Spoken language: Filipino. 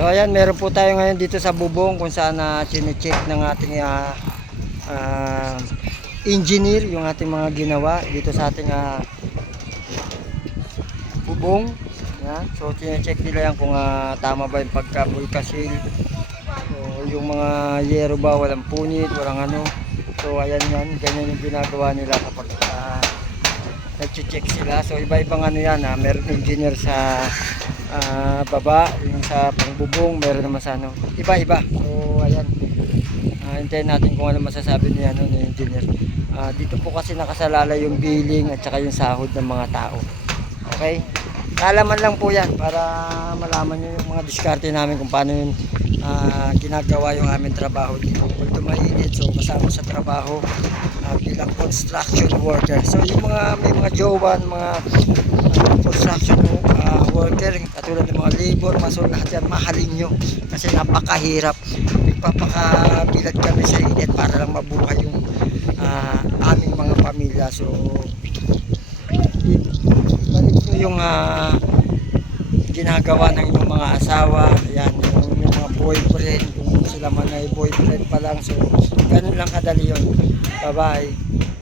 So ayan, meron po tayo ngayon dito sa bubong kung saan chine-check ng ating engineer yung ating mga ginawa dito sa ating bubong. Yan. So chine-check nila yan kung tama ba yung pagka-bulkasil. So yung mga yero ba walang punit, walang ano. So ayan yan, ganyan yung ginagawa nila kapag nag-check sila. So iba-ibang ano yan, meron engineer sa baba, yung sa pangbubong, meron naman sa ano, iba-iba. So ayan, hintayin natin kung ano masasabi ni engineer. Dito po kasi nakasalala yung billing at saka yung sahod ng mga tao. Okay, nalaman lang po yan para malaman nyo yung mga diskarte namin kung paano yung ginagawa yung aming trabaho dito. Although mainit, so kasama sa trabaho bilang construction worker. So yung may mga jowan, mga construction worker, katulad ng mga labor, maso, lahat yan mahalin nyo kasi napakahirap. Nagpapakabilat kami sa init para lang mabuhay yung aming mga pamilya. So balik nyo yung ginagawa ng inyong mga asawa, yan, yung mga boyfriend, kung sila man ay boyfriend pa lang. So ganun lang kadali yun. Bye bye.